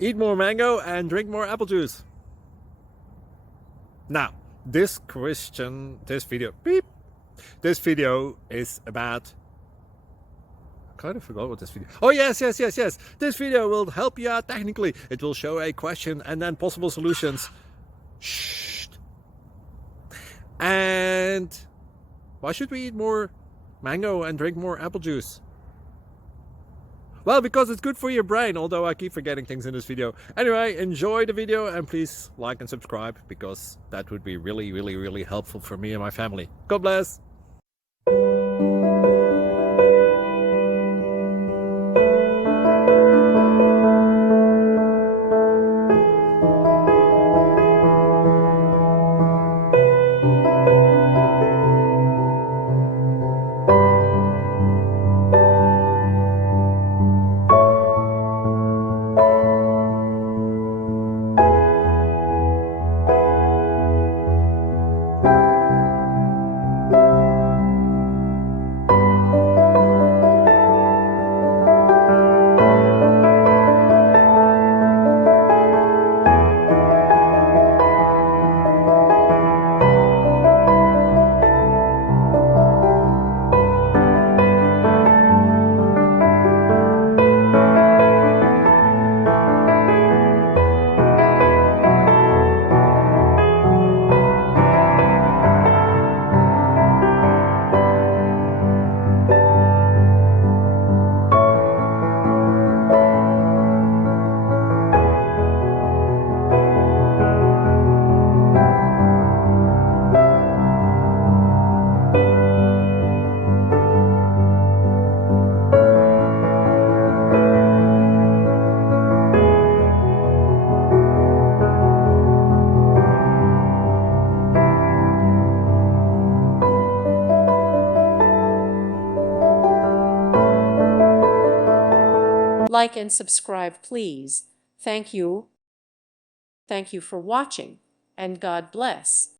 Eat more mango and drink more apple juice. Now, this video is about, I kind of forgot what this video. Oh, yes. This video will help you out technically. It will show a question and then possible solutions. Shh. And why should we eat more mango and drink more apple juice? Well, because it's good for your brain, although I keep forgetting things in this video. Anyway, enjoy the video and please like and subscribe, because that would be really helpful for me and my family. God bless! Like and subscribe, please. Thank you. Thank you for watching, and God bless.